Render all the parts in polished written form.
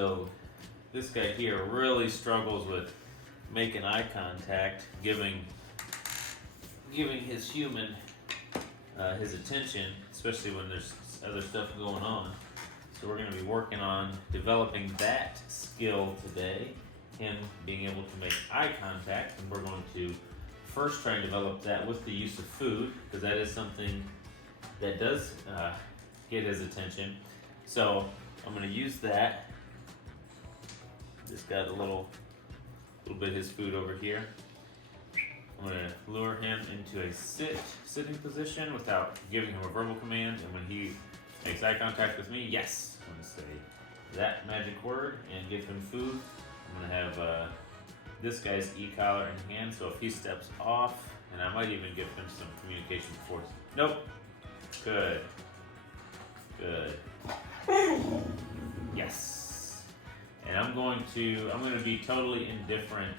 So this guy here really struggles with making eye contact, giving his human his attention, especially when there's other stuff going on. So we're going to be working on developing that skill today, him being able to make eye contact, and we're going to first try and develop that with the use of food, because that is something that does get his attention. So I'm going to use that. Just got a little bit of his food over here. I'm going to lure him into a sitting position without giving him a verbal command, and when he makes eye contact with me, yes, I'm going to say that magic word and give him food. I'm going to have this guy's e-collar in hand, so if he steps off, and I might even give him some communication before. Nope. Good. Yes. And I'm going to be totally indifferent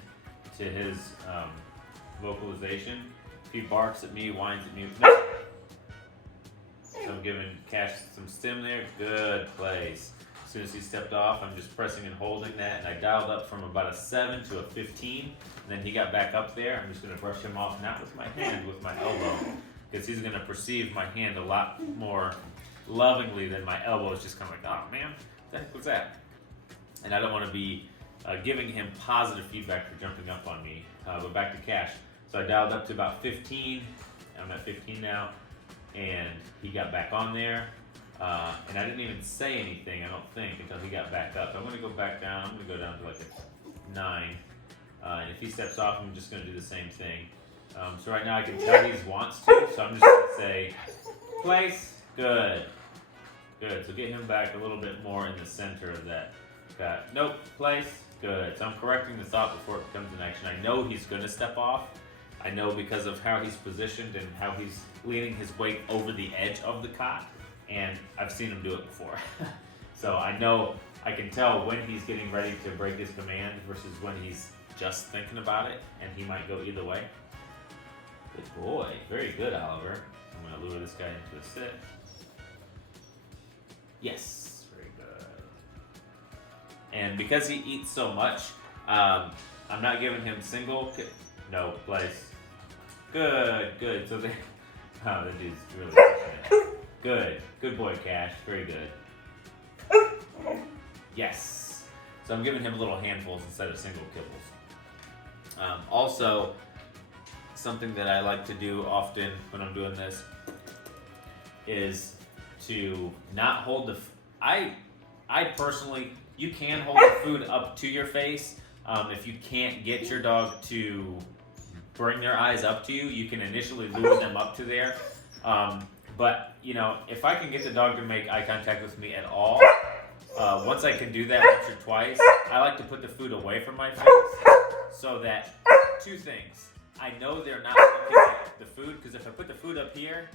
to his vocalization. If he barks at me, whines at me, no. So I'm giving Cash some stim there. Good place. As soon as he stepped off, I'm just pressing and holding that, and I dialed up from about a 7 to a 15, and then he got back up there. I'm just going to brush him off, not with my hand, with my elbow, because he's going to perceive my hand a lot more lovingly than my elbow. Is just kind of like, oh man, what the heck was that? And I don't want to be giving him positive feedback for jumping up on me. But back to Cash. So I dialed up to about 15. I'm at 15 now, and he got back on there. And I didn't even say anything, I don't think, until he got back up. I'm going to go back down. I'm going to go down to like a 9. And if he steps off, I'm just going to do the same thing. So right now I can tell he wants to, so I'm just going to say, place, good. So get him back a little bit more in the center of that. Got, nope, place, good. So I'm correcting the thought before it becomes an action. I know he's going to step off. I know because of how he's positioned and how he's leaning his weight over the edge of the cot. And I've seen him do it before. So I know, I can tell when he's getting ready to break his command versus when he's just thinking about it, and he might go either way. Good boy. Very good, Oliver. I'm going to lure this guy into a sit. Yes. Very good. And because he eats so much, I'm not giving him single. No, place. Good. So the dude's really pushing it. Good boy, Cash. Very good. Yes. So I'm giving him little handfuls instead of single kibbles. Also, something that I like to do often when I'm doing this is to not hold the. I personally, you can hold the food up to your face. If you can't get your dog to bring their eyes up to you, you can initially lure them up to there. But, you know, if I can get the dog to make eye contact with me at all, once I can do that once or twice, I like to put the food away from my face so that, two things. I know they're not looking at the food, because if I put the food up here,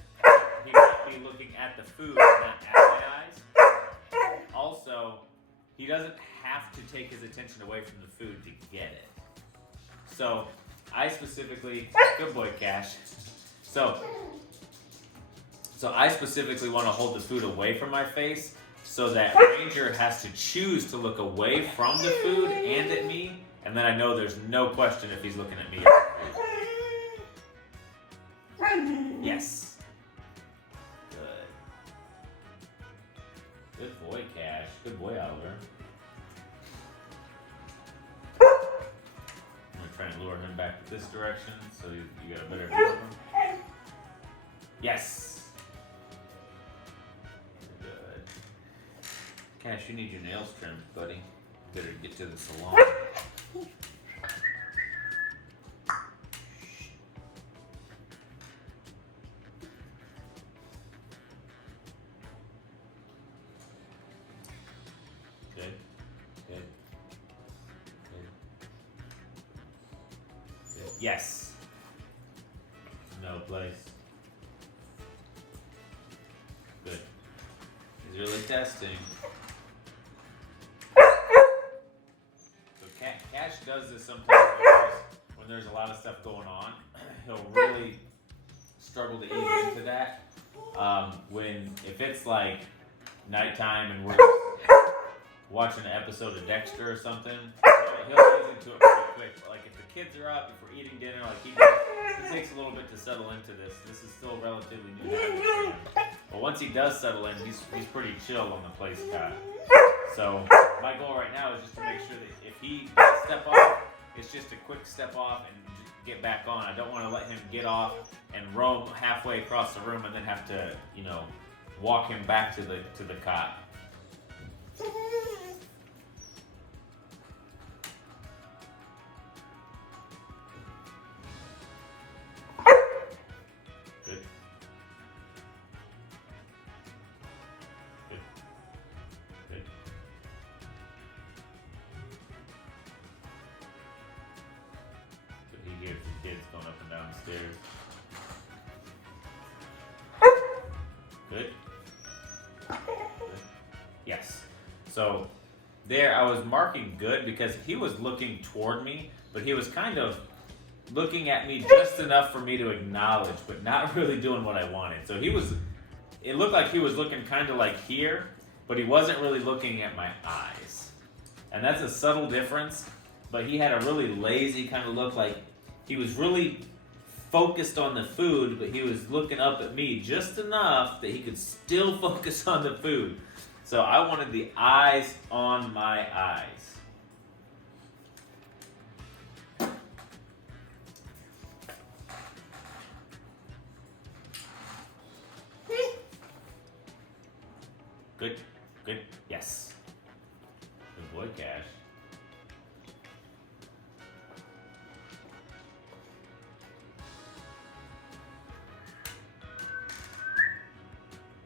he might be looking at the food, not at my eyes. Also, he doesn't have to take his attention away from the food to get it. So, I specifically, good boy, Cash. So I specifically want to hold the food away from my face so that Ranger has to choose to look away from the food and at me, and then I know there's no question if he's looking at me. Yes. Good boy, Cash. Good boy, Oliver. I'm going to try and lure him back this direction so you got a better view of him. Yes. Cash, you need your nails trimmed, buddy. Better get to the salon. Good. Yes. No place. Good. He's really testing. Cash does this sometimes when there's a lot of stuff going on. He'll really struggle to ease into that. If it's like nighttime and watching an episode of Dexter or something, he'll ease into it pretty quick. Like if the kids are up, if we're eating dinner, like he takes a little bit to settle into this. This is still relatively new habit for him. But once he does settle in, he's pretty chill on the place cot. So my goal right now is just to make sure that if he does step off, it's just a quick step off and just get back on. I don't want to let him get off and roam halfway across the room and then have to, walk him back to the cot. Good. Good. Good. So he hears the kids going up and down the stairs. Good. Good. Yes. So there I was marking good because he was looking toward me, but he was kind of looking at me just enough for me to acknowledge, but not really doing what I wanted. So it looked like he was looking kind of like here, but he wasn't really looking at my eyes. And that's a subtle difference, but he had a really lazy kind of look, like he was really focused on the food, but he was looking up at me just enough that he could still focus on the food. So I wanted the eyes on my eyes. Good, good, yes. Good boy, Cash.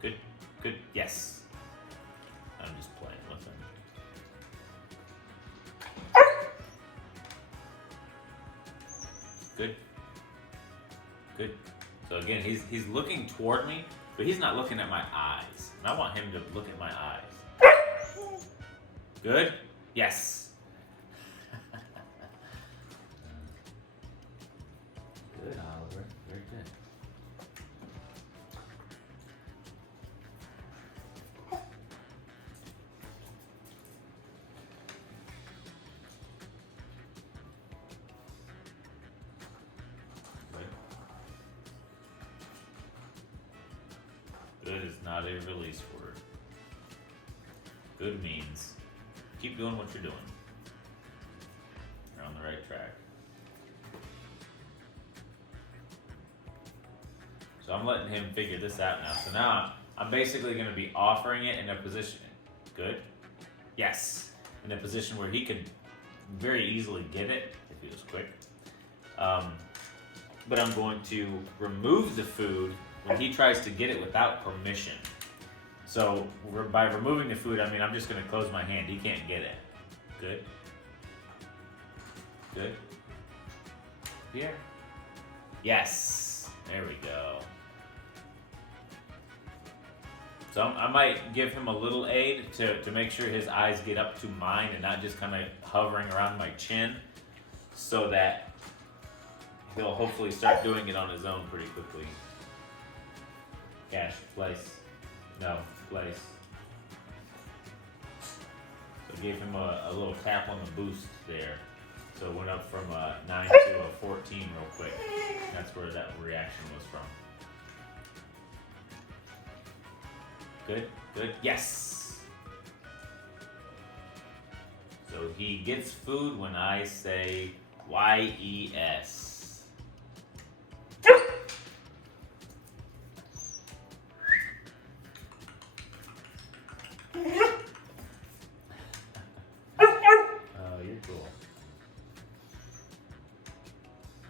Good, good, yes. I'm just playing with him. Good, good. So again, he's looking toward me, but he's not looking at my eyes. And I want him to look at my eyes. Good? Yes. Good, Oliver. Very good. Good is not a release word. Good means keep doing what you're doing. You're on the right track. So I'm letting him figure this out now. So now I'm basically going to be offering it in a position. Good? Yes. In a position where he could very easily get it if he was quick. But I'm going to remove the food when he tries to get it without permission. So by removing the food, I mean I'm just going to close my hand. He can't get it. Good. Good. Here. Yes. There we go. So I might give him a little aid to make sure his eyes get up to mine and not just kind of hovering around my chin, so that he'll hopefully start doing it on his own pretty quickly. Cash, place. No, place. So I gave him a little tap on the boost there. So it went up from a 9 to a 14 real quick. That's where that reaction was from. Good, good, yes! So he gets food when I say Y-E-S. You're cool.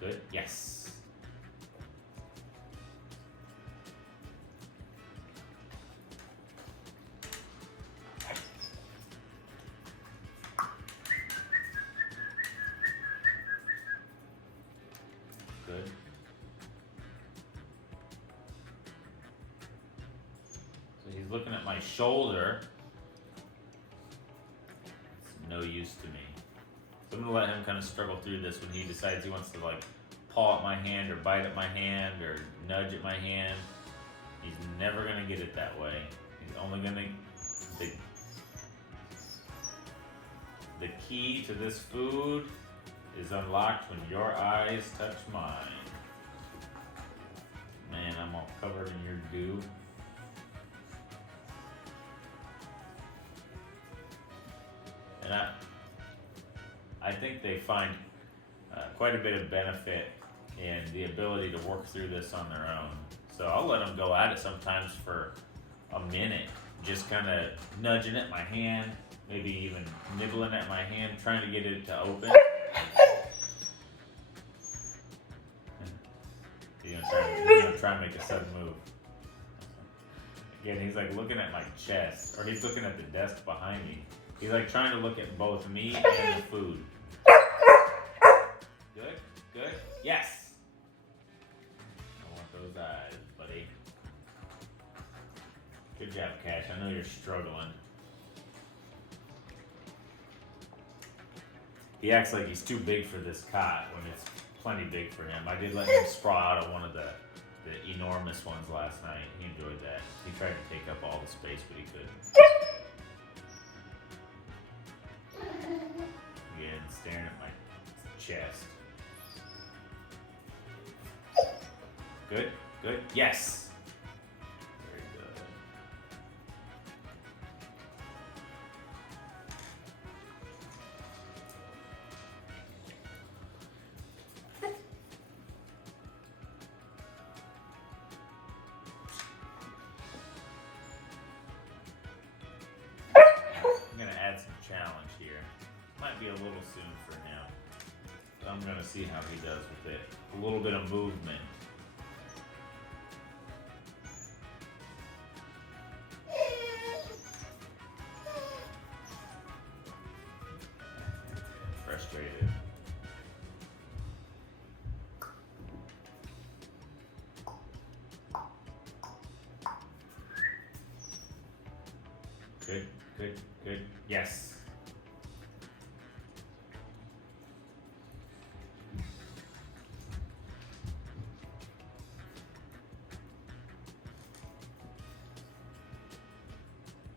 Good, yes. Good. So he's looking at my shoulder. It's no use to me. So I'm gonna let him kind of struggle through this when he decides he wants to like paw at my hand or bite at my hand or nudge at my hand. He's never gonna get it that way. He's only gonna the key to this food is unlocked when your eyes touch mine. Man, I'm all covered in your goo. And I think they find quite a bit of benefit in the ability to work through this on their own. So I'll let them go at it sometimes for a minute, just kind of nudging at my hand, maybe even nibbling at my hand, trying to get it to open. He's gonna try and make a sudden move. Again, he's like looking at my chest, or he's looking at the desk behind me. He's like trying to look at both me and the food. Good, good, yes. I want those eyes, buddy. Good job, Cash. I know you're struggling. He acts like he's too big for this cot when it's plenty big for him. I did let him sprawl out of one of the enormous ones last night. He enjoyed that. He tried to take up all the space, but he couldn't. Again, staring at my chest. Good, good, yes. Very good. I'm gonna add some challenge here. Might be a little soon for him. But I'm gonna see how he does with it. A little bit of movement. Frustrated. Good, good, good. Yes.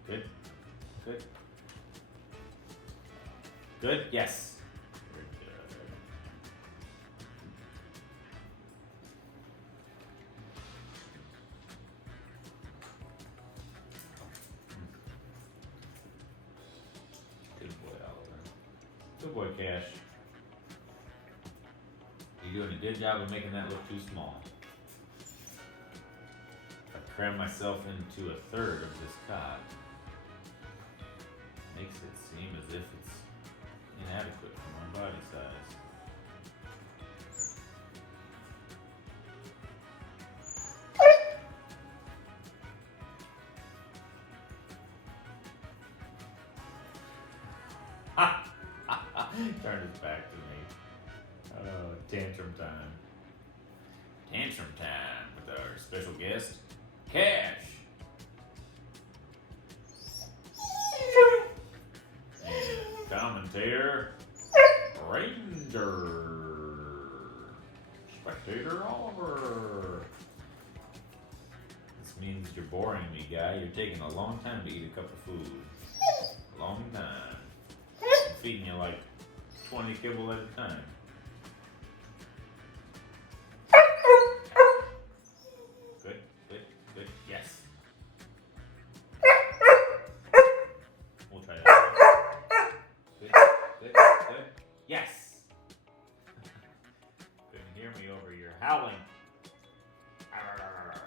Good, good. Good, yes. Very good. Good boy, Oliver. Good boy, Cash. You're doing a good job of making that look too small. I cram myself into a third of this cot. Makes it seem as if it's inadequate for my body size. Turned his back to me. Oh, tantrum time. Tantrum time with our special guest, Cash. And commentator, Ranger. Spectator Oliver. This means you're boring me, guy. You're taking a long time to eat a cup of food. Long time. I'm feeding you like 20 kibble at a time. Good, good, good. Yes. We'll try that. Good, good, good. Yes. Couldn't hear me over your howling. Alright,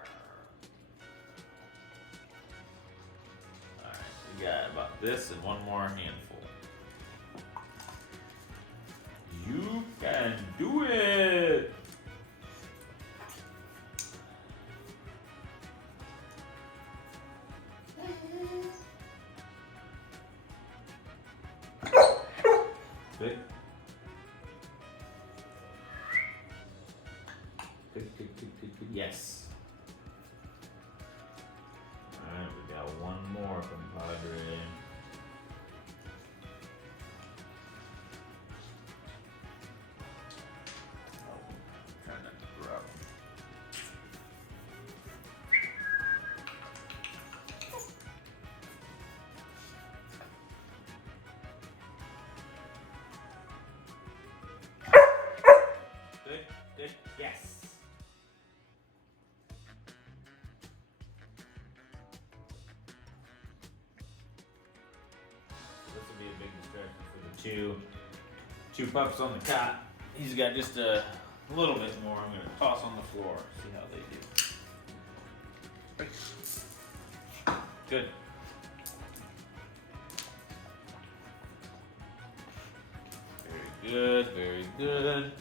we got about this and one more handful. You can do it! Good. Good, good, good, good, good. Yes. Alright, we got one more from Padre. Try not to grab. a big distraction for the two pups on the cot. He's got just a little bit more. I'm going to toss on the floor, see how they do. Good. Very good, very good.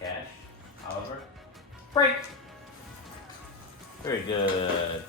Cash, Oliver, break. Very good.